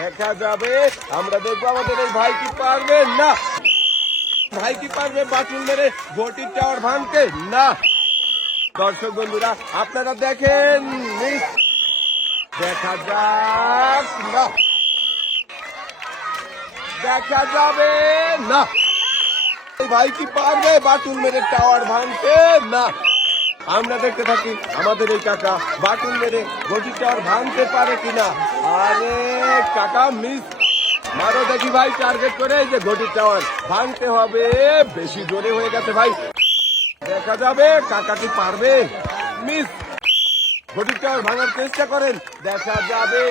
দেখা যাবে। আমরা দেখবো আমাদের এই ভাই কি পারবে না, ভাই কি পারবে বাটুল মেরে ঘটির টাওয়ার ভাঙতে না। দর্শক বন্ধুরা আপনারা দেখেন, দেখা যাক না, দেখা যাবে না। ভাই কি পারবে বাটুল মেরে টাওয়ার ভাঙতে না। আমরা দেখতে থাকি আমাদের এই কাকা বাটুল মেরে ঘটির টাওয়ার ভাঙতে পারে কিনা। আরে কাকা মিস মারো দেখি ভাই, টার্গেট করে যে ঘটির টাওয়ার ভাঙতে হবে। বেশি জোরে হয়ে গেছে ভাই, দেখা যাবে কাকা কি পারবে। মিস, ঘটির টাওয়ার ভাঙার চেষ্টা করেন, দেখা যাবে।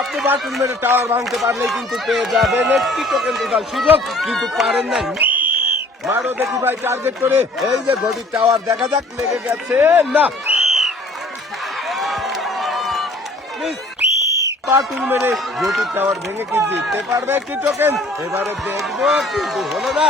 আপনি বাটুল মেরে টাওয়ার ভাঙতে পারলে কিন্তু পেয়ে যাবেন একটি টোকেন টোটাল সুযোগ, কিন্তু পারেন নাই। মারো দেখি ভাই টার্গেট করে, এই যে ঘটির টাওয়ার দেখা যাক লেগে গেছে না। বাটুল মেরে ঘটির টাওয়ার ভেঙে কি জিততে পারবে একটি টোকেন? এবারে দেখবো, কিন্তু হলো না।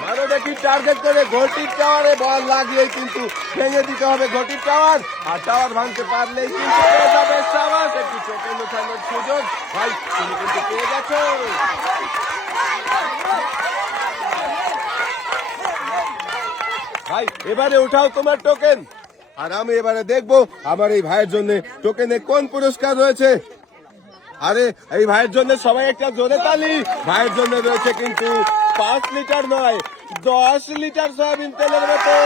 মারো দেখি টার্গেট করে, ঘটির টাওয়ারে বল লাগিয়ে কিন্তু ভেঙে দিতে হবে ঘটির টাওয়ার। আর টাওয়ার ভাঙতে পারলেই কিন্তু পেয়ে যাবে সাবাস একটি টোকেন উঠানোর সুযোগ। ভাই তুমি কিন্তু পেয়ে গেছো। ভাই এবারে উঠাও তোমার টোকেন, আর আমি এবারে দেখবো আমার এই ভাইয়ের জন্য টোকেনে কোন পুরস্কার রয়েছে। আরে এই ভাইয়ের জন্য সবাই একটা জোরে তালি। ভাইয়ের জন্য রয়েছে কিন্তু 5 লিটার নয় 10 লিটার সয়াবিন তেলের বোতল।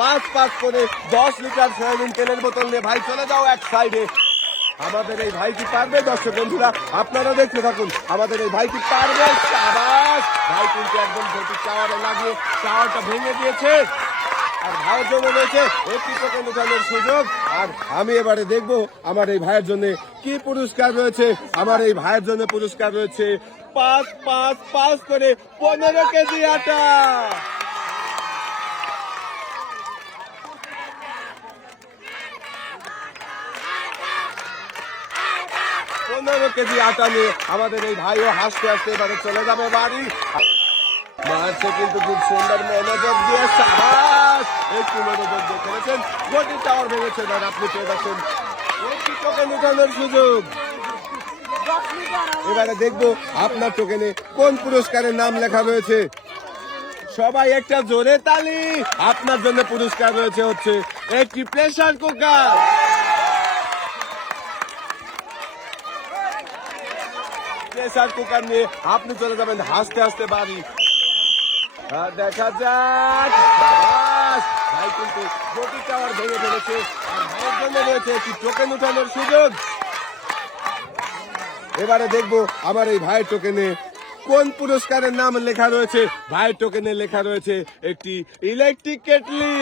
5 করে 10 লিটার সয়াবিন তেলের বোতল নিয়ে ভাই চলে যাও এক সাইডে। আমাদের এই ভাই কি পারবে? দর্শক বন্ধুরা আপনারা দেখতে থাকুন, আমাদের এই ভাই কি পারবে? সাবাস, ভাই কিন্তু একদম ঘটির টাওয়ারে লাগিয়ে টাওয়ারটা ভেঙে দিয়েছে। আর ভাইয়ের জন্য রয়েছে একটি টোকেন উঠানোর সুযোগ। আর আমি এবারে দেখবো আমার এই ভাইয়ের জন্য কি পুরস্কার রয়েছে। আমার এই ভাইয়ের জন্য পুরস্কার রয়েছে 5 করে 15 কেজি আটা। 15 কেজি আটা নিয়ে আমাদের এই ভাইও হাসতে হাসতে এবারে চলে যাবে বাড়ি। মারছে কিন্তু খুব সুন্দর মনোযোগ দিয়ে, সাবাস একটু মনোযোগ দিয়ে খেলেছেন, ঘটির টাওয়ার ভেঙেছেন। আর আপনি পেয়ে যাচ্ছেন একটি টোকেন উঠানোর সুযোগ। এবারে দেখবো আপনার টোকেনে কোন পুরস্কারের নাম লেখা রয়েছে। সবাই একটা জোরে তালি। আপনার জন্য পুরস্কার রয়েছে হচ্ছে একটি প্রেসার কুকার। প্রেসার কুকার নিয়ে আপনি চলে যাবেন হাসতে হাসতে বাড়ি। দেখা যাক, ভাই কিন্তু ঘটির টাওয়ার ভেঙে ফেলেছে। আর ভাইয়ের জন্য রয়েছে একটি টোকেন উঠানোর সুযোগ। এবারে দেখবো আমার এই ভাইয়ের টোকেনে কোন পুরস্কারের নাম লেখা রয়েছে। ভাইয়ের টোকেনে লেখা রয়েছে একটি ইলেকট্রিক কেটলি।